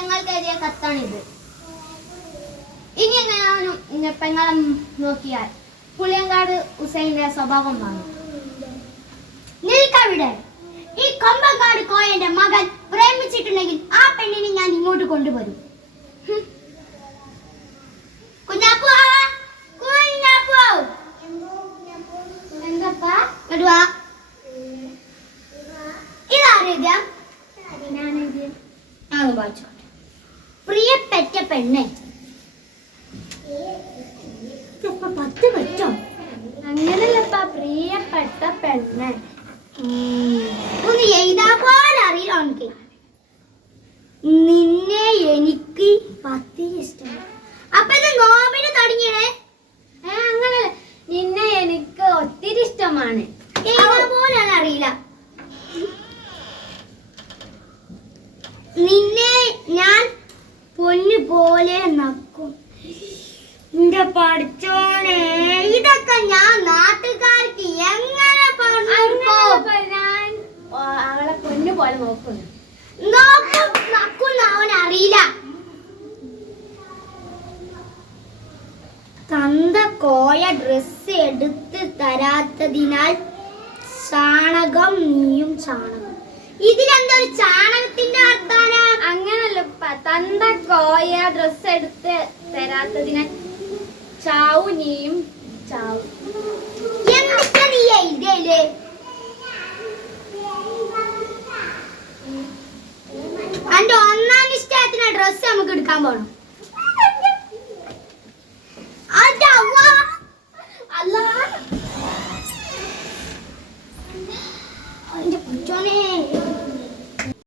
പെങ്ങൾക്ക് എഴുതിയ കത്താണിത്. ഇനി എങ്ങനെയാണ് പെങ്ങളെ നോക്കിയാൽ പുളിയങ്കാട് ഹുസൈന്റെ സ്വഭാവം മാറും. നിൽക്കവിടെ. ഈ കൊമ്പങ്കാട് കോയന്റെ മകൻ പ്രേമിച്ചിട്ടുണ്ടെങ്കിൽ ആ പെണ്ണിനെ ഞാൻ ഇങ്ങോട്ട് കൊണ്ടുവരും. പ്രിയപ്പെട്ട പെണ്ണെ, 10 പറ്റോ? അങ്ങനല്ലപ്പാ, പ്രിയപ്പെട്ട പെണ്ണെ ഒന്ന് എഴുതാ പോലെ അറിയില്ല എനിക്ക്. നിന്നെ എനിക്ക് 10 ഇഷ്ടമാണ്. അപ്പൊ ഇത് നോമ്പിന് തുടങ്ങിയേ? അങ്ങനെ നിന്നെ എനിക്ക് ഒത്തിരി ഇഷ്ടമാണ്. എഴുതാ പോലാണ് അറിയില്ല. നിന്നെ ഞാൻ പൊന്നു പോലെ നക്കും. എന്റെ പഠിച്ചോനെ, ഇതൊക്കെ ഞാൻ നാട്ടുകാർക്ക് എങ്ങനെ പറഞ്ഞു? അവളെ പൊന്നു പോലെ നോക്കുന്നു. അവൻ അറിയില്ല. തന്ത കോയ ഡ്രസ് എടുത്ത് തരാത്തതിനാൽ ചാണകം, നീയും ചാണകം. ഇതിലെന്തൊരു ചാണകത്തിന്റെ വർത്താന? അങ്ങനല്ല, തന്ത കോയ ഡ്രസ് എടുത്ത് തരാത്തതിനാൽ ചാവു, നീയും ചാവു. എന്തൊക്കെ നീ എഴുതിയല്ലേ? അന്റെ ഒന്നാം നിശ്ചയത്തിന് ഡ്രസ് നമുക്ക് എടുക്കാൻ പോണം.